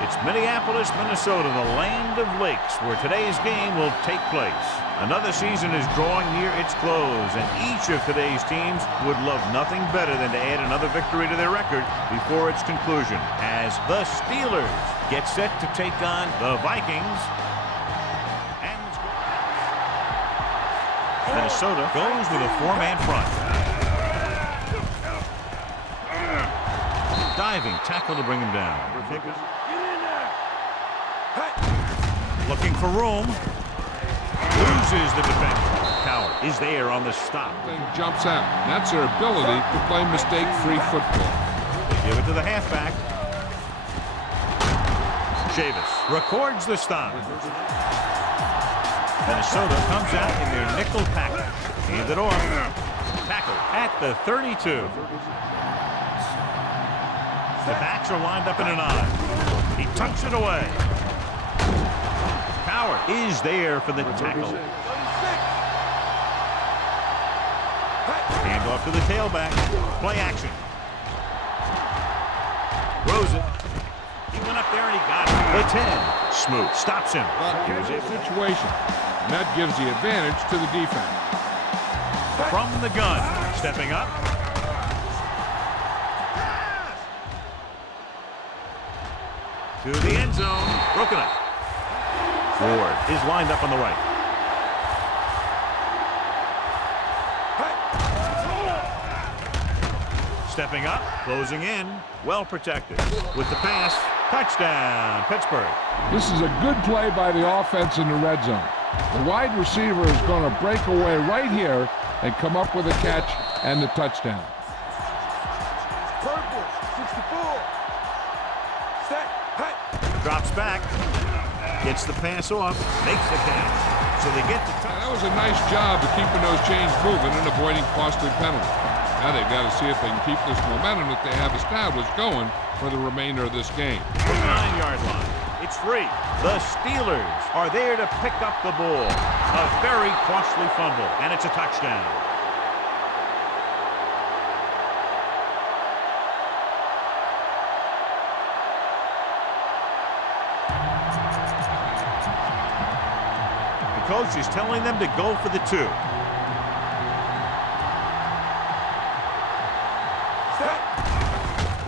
It's Minneapolis, Minnesota, the land of lakes, where today's game will take place. Another season is drawing near its close, and each of today's teams would love nothing better than to add another victory to their record before its conclusion, as the Steelers get set to take on the Vikings. And Minnesota goes with a four-man front. Diving tackle to bring him down. Looking for room. Loses the defender. Coward is there on the stop. Jumps out. That's their ability to play mistake-free football. They give it to the halfback. Chavis records the stop. Minnesota comes out in their nickel package. Hand it off. Tackle at the 32. The backs are lined up in an eye. He tucks it away. Coward is there for the tackle. Hand off to the tailback. Play action. Throws it. He went up there and he got it. The 10. Smoot stops him. Here's a situation. And that gives the advantage to the defense. From the gun. Stepping up. To the end zone. Broken up. Ward is lined up on the right. Stepping up, closing in, well protected. With the pass, touchdown, Pittsburgh. This is a good play by the offense in the red zone. The wide receiver is going to break away right here and come up with a catch and the touchdown. Purple, 64. Set, hut. Drops back. Gets the pass off, makes the catch. So they get the touchdown. That was a nice job of keeping those chains moving and avoiding costly penalties. Now they've got to see if they can keep this momentum that they have established going for the remainder of this game. The 9-yard line. It's free. The Steelers are there to pick up the ball. A very costly fumble, and it's a touchdown. Coach is telling them to go for the 2.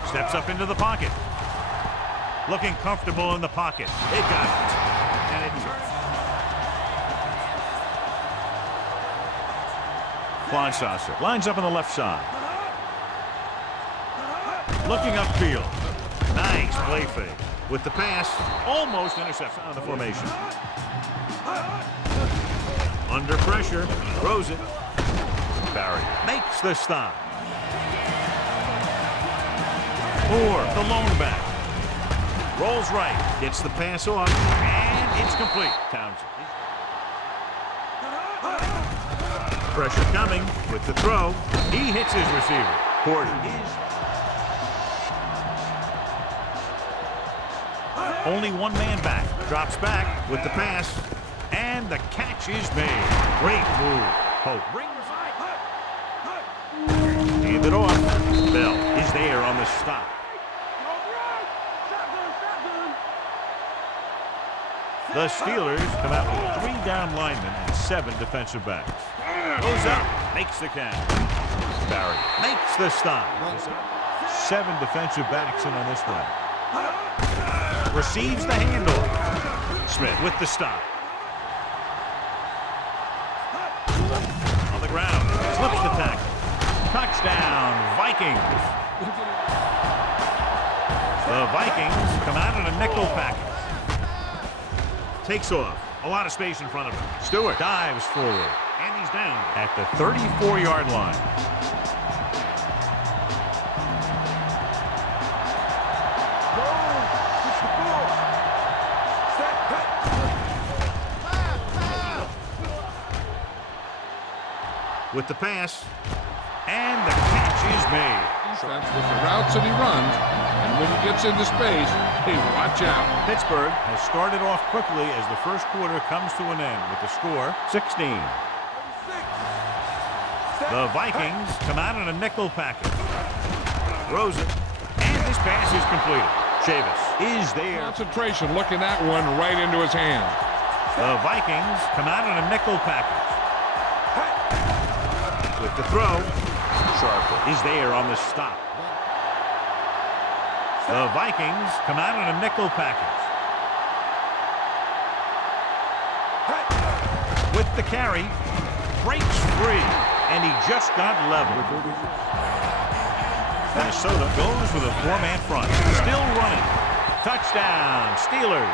Steps up into the pocket. Looking comfortable in the pocket. They've got it. And it's Klonsasser lines up on the left side. Looking upfield. Nice play fake. With the pass, almost intercepts out of the formation. Under pressure, throws it. Barry makes the stop. Moore, the lone back. Rolls right, gets the pass off, and it's complete. Townsend. Pressure coming with the throw. He hits his receiver. Porter is only one man back. Drops back with the pass. And the catch is made. Great move. Hope brings it. Hand it off. Bell is there on the stop. The Steelers come out with 3 down linemen and 7 defensive backs. Goes up, makes the catch. Barry makes the stop. 7 defensive backs in on this one. Receives the handoff. Smith with the stop. Ground, slips the tackle. Touchdown, Vikings. The Vikings come out in a nickel package. Takes off. A lot of space in front of him. Stewart dives forward, and he's down at the 34-yard line. With the pass, and the catch is made. Defense with the routes that he runs, and when he gets into space, hey, watch out. Pittsburgh has started off quickly as the first quarter comes to an end with the score 16. The Vikings come out in a nickel package. Throws it, and this pass is completed. Chavis is there. Concentration, looking that one right into his hand. The Vikings come out in a nickel package. With the throw, Sharper is there on the stop. The Vikings come out in a nickel package. With the carry, breaks free, and he just got level. Minnesota goes with a four-man front. Still running. Touchdown, Steelers.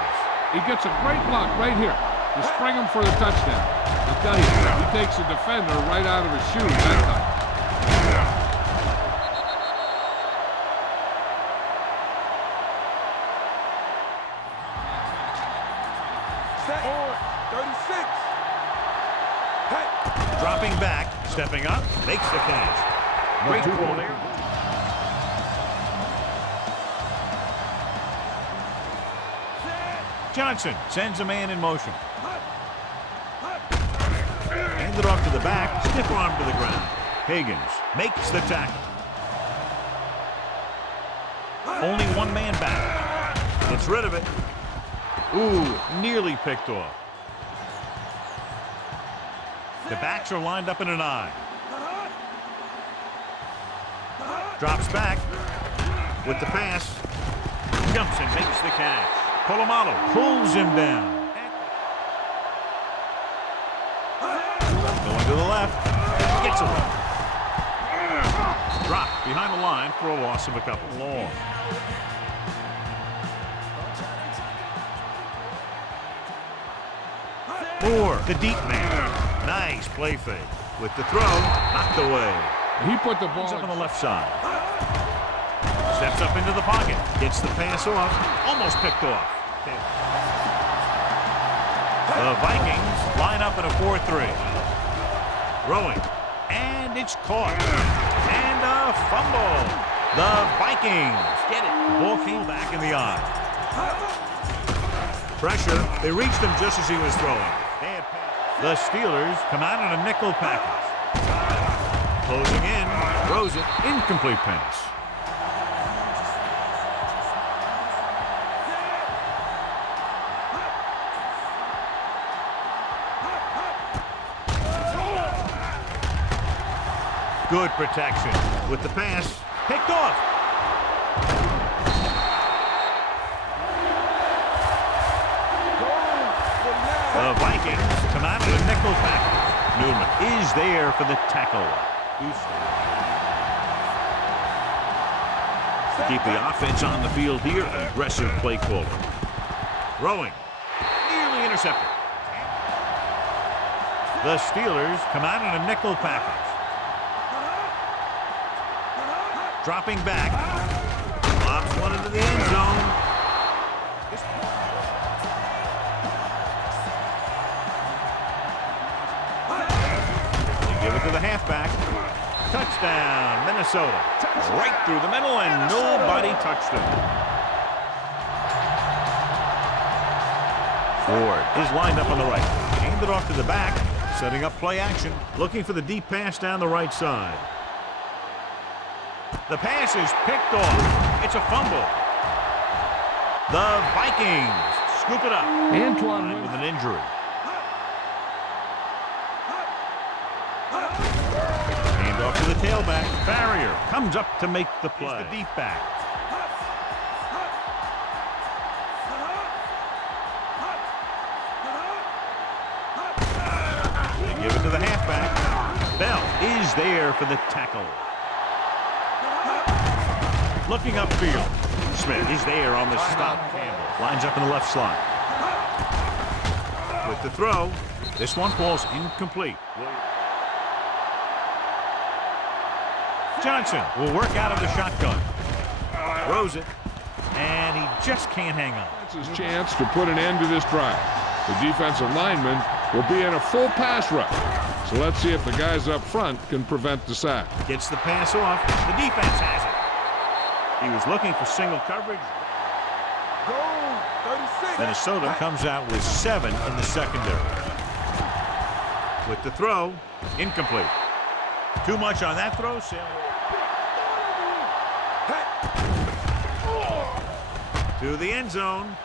He gets a great block right here to spring him for the touchdown. I tell you, he takes the defender right out of his shoes that time. Set on 36. Hey. Dropping back, stepping up, makes the catch. Great ball there. Johnson sends a man in motion. Hand it off to the back, stiff arm to the ground. Higgins makes the tackle. Only one man back. Gets rid of it. Ooh, nearly picked off. The backs are lined up in an I. Drops back with the pass. Jumps and makes the catch. Polamalu pulls him down. Going to the left. Gets away. Dropped behind the line for a loss of a couple. Long. Moore, the deep man. Nice play fake. With the throw, knocked away. He put the ball up on the left side. Steps up into the pocket. Gets the pass off. Almost picked off. The Vikings line up in a 4-3. Throwing. And it's caught. And a fumble. The Vikings get it. The ball came back in the eye. Pressure. They reached him just as he was throwing. The Steelers come out in a nickel package. Closing in. Throws it. Incomplete pass. Good protection with the pass. Picked off. The Vikings come out in a nickel package. Newman is there for the tackle. Keep the offense on the field here. Aggressive play calling. Throwing. Nearly intercepted. The Steelers come out in a nickel package. Dropping back. Lobs one into the end zone. They give it to the halfback. Touchdown, Minnesota. Right through the middle, and nobody touched him. Ford is lined up on the right. Hand it off to the back. Setting up play action. Looking for the deep pass down the right side. The pass is picked off. It's a fumble. The Vikings scoop it up. Antoine with an injury. Hand off to the tailback. Farrier comes up to make the play. He's the deep back. They give it to the halfback. Bell is there for the tackle. Looking upfield. Smith is there on the stop. Campbell lines up in the left slot. With the throw, this one falls incomplete. Johnson will work out of the shotgun. Throws it, and he just can't hang on. That's his chance to put an end to this drive. The defensive lineman will be in a full pass rush. So let's see if the guys up front can prevent the sack. Gets the pass off. The defense has it. He was looking for single coverage. Goal 36. Minnesota comes out with 7 in the secondary. With the throw, incomplete. Too much on that throw, Sam. To the end zone.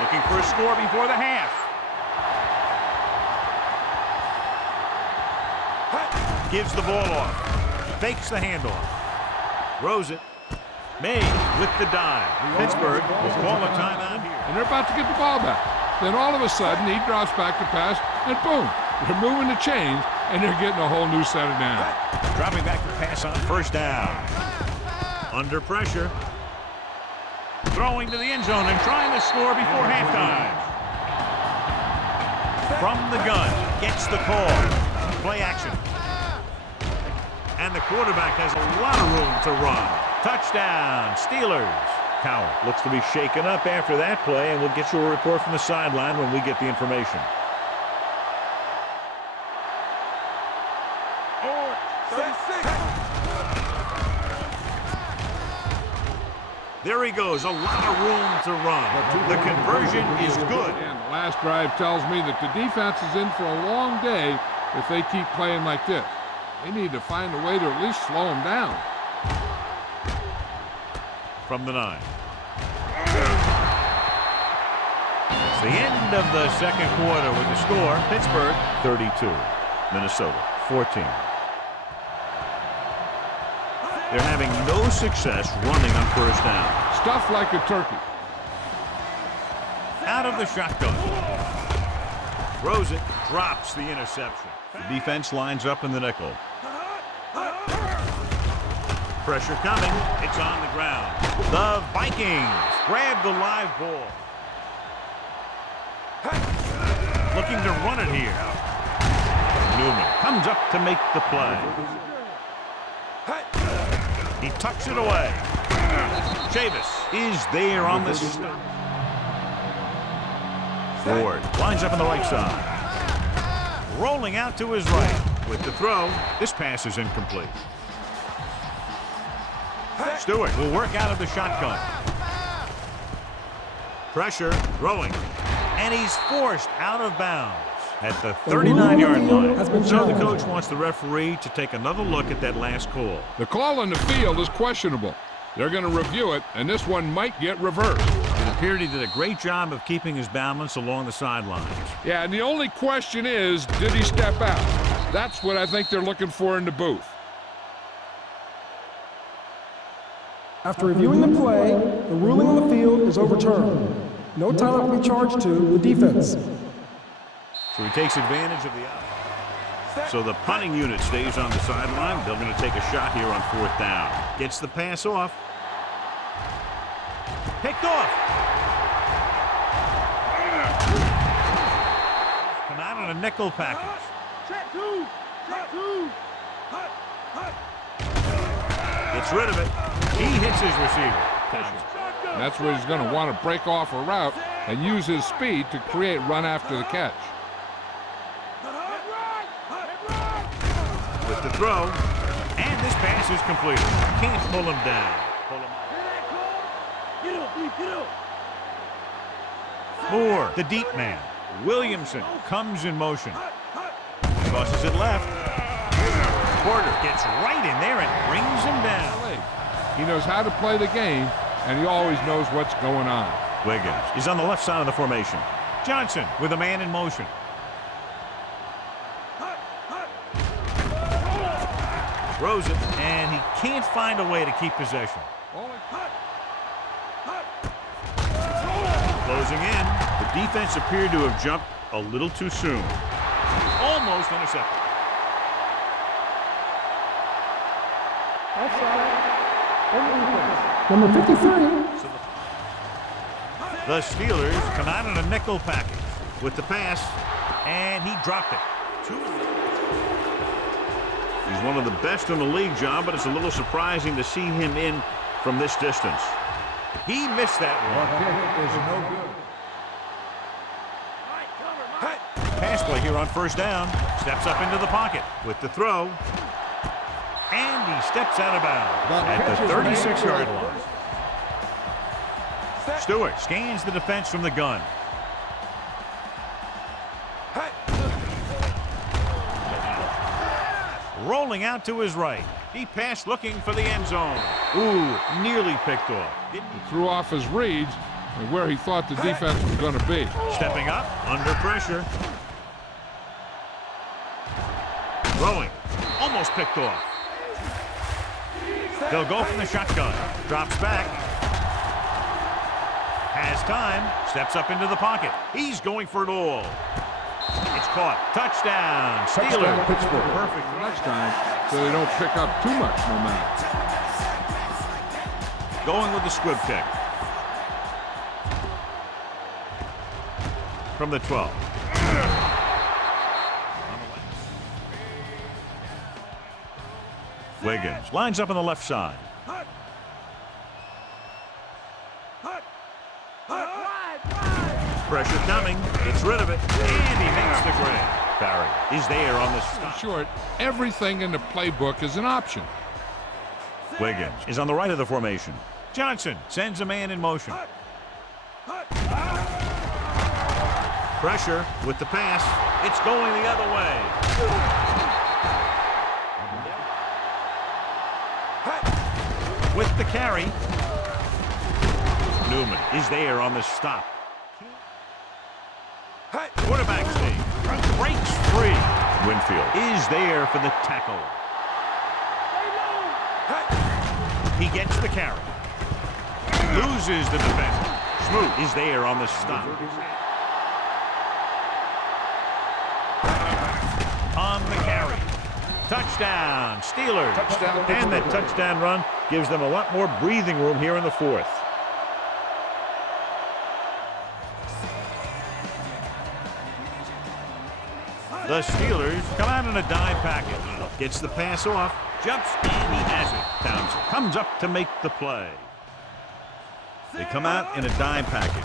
Looking for a score before the half. Gives the ball off. Fakes the handoff. Throws it. May with the dive. Pittsburgh will call a timeout here. And they're about to get the ball back. Then all of a sudden, he drops back to pass, and boom, they're moving the chains, and they're getting a whole new set of downs. Dropping back to pass on first down. Under pressure. Throwing to the end zone and trying to score before halftime. From the gun. Gets the call. Play action. And the quarterback has a lot of room to run. Touchdown, Steelers. Cowell looks to be shaken up after that play, and we'll get you a report from the sideline when we get the information. On 36. There he goes, a lot of room to run. The conversion is good. And the last drive tells me that the defense is in for a long day if they keep playing like this. They need to find a way to at least slow them down. From the 9. It's the end of the second quarter with the score. Pittsburgh 32, Minnesota 14. They're having no success running on first down. Stuff like a turkey. Out of the shotgun. Throws it, drops the interception. The defense lines up in the nickel. Pressure coming. It's on the ground. The Vikings grab the live ball. Looking to run it here. Newman comes up to make the play. He tucks it away. Chavis is there on the stop. Ford lines up on the right side. Rolling out to his right. With the throw, this pass is incomplete. Stewart will work out of the shotgun. Pressure, throwing. And he's forced out of bounds at the 39-yard line. So the coach wants the referee to take another look at that last call. The call on the field is questionable. They're going to review it, and this one might get reversed. It appeared he did a great job of keeping his balance along the sidelines. Yeah, and the only question is, did he step out? That's what I think they're looking for in the booth. After reviewing the play, the ruling on the field is overturned. No timeout will be charged to the defense. So he takes advantage of the out. So the punting unit stays on the sideline. They're going to take a shot here on fourth down. Gets the pass off. Picked off. Come out on a nickel package. Gets rid of it. He hits his receiver. That's where he's going to want to break off a route and use his speed to create run after the catch. With the throw, and this pass is completed. Can't pull him down. Moore, the deep man. Williamson comes in motion. Crosses it left. Porter gets right in there and brings him down. He knows how to play the game, and he always knows what's going on. Wiggins is on the left side of the formation. Johnson with a man in motion. Throws it, and he can't find a way to keep possession. Closing in. The defense appeared to have jumped a little too soon. Almost intercepted. Number 53. The Steelers come out in a nickel package with the pass, and he dropped it. He's one of the best in the league, John, but it's a little surprising to see him in from this distance. He missed that one. Pass play here on first down. Steps up into the pocket with the throw. And he steps out of bounds at the 36-yard line. Stewart scans the defense from the gun. Rolling out to his right. He passed looking for the end zone. Ooh, nearly picked off. He threw off his reads and where he thought the defense was going to be. Stepping up, under pressure. Throwing, almost picked off. They'll go from the shotgun. Drops back. Has time, steps up into the pocket. He's going for it all. It's caught. Touchdown. Steelers. Pittsburgh. Perfect. Next time, so they don't pick up too much momentum. Going with the squib kick. From the 12. Wiggins lines up on the left side. Pressure coming. Gets rid of it. And he makes the grab. Barry is there on the stop. Short, everything in the playbook is an option. Wiggins is on the right of the formation. Johnson sends a man in motion. Pressure with the pass. It's going the other way. With the carry. Newman is there on the stop. Quarterback sneak. Breaks free. Winfield is there for the tackle. He gets the carry. Loses the defender. Smoot is there on the stop. On the carry. Touchdown, Steelers. Touchdown, and that touchdown run gives them a lot more breathing room here in the fourth. The Steelers come out in a dime package. Gets the pass off, jumps, and he has it. Townsend comes up to make the play. They come out in a dime package.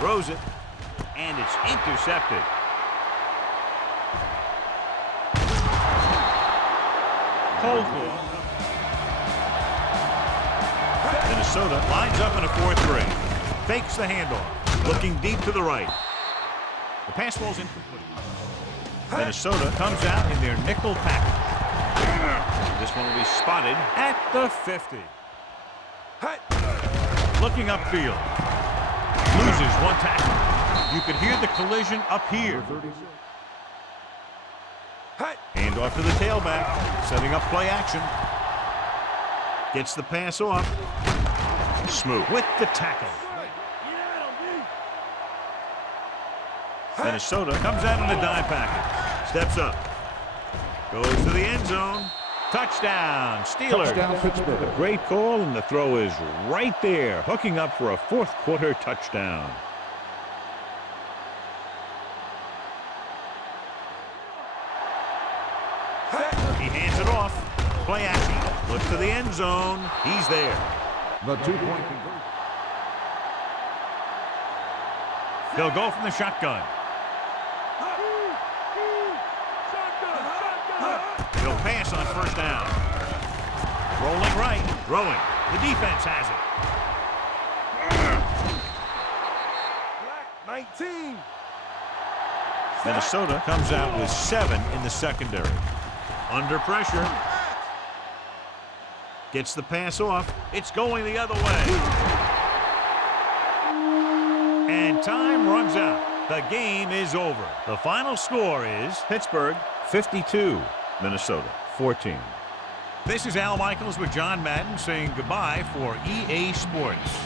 Throws it, and it's intercepted. Cold ball. Minnesota lines up in a 4-3. Fakes the handoff. Looking deep to the right. The pass ball's incomplete. Minnesota comes out in their nickel package. This one will be spotted at the 50. Looking upfield. Loses one tackle. You could hear the collision up here. Hand off to the tailback. Setting up play action. Gets the pass off. Smoot with the tackle. Minnesota comes out in a dime package. Steps up. Goes to the end zone. Touchdown, Steelers. Touchdown, Pittsburgh. A great call, and the throw is right there, hooking up for a fourth quarter touchdown. He hands it off. Play action. Looks to the end zone. He's there. The 2-point conversion. They'll go from the shotgun. He'll pass on first down. Rolling right, throwing. The defense has it. 19. Minnesota comes out with 7 in the secondary. Under pressure. Gets the pass off. It's going the other way. And time runs out. The game is over. The final score is Pittsburgh 52, Minnesota 14. This is Al Michaels with John Madden saying goodbye for EA Sports.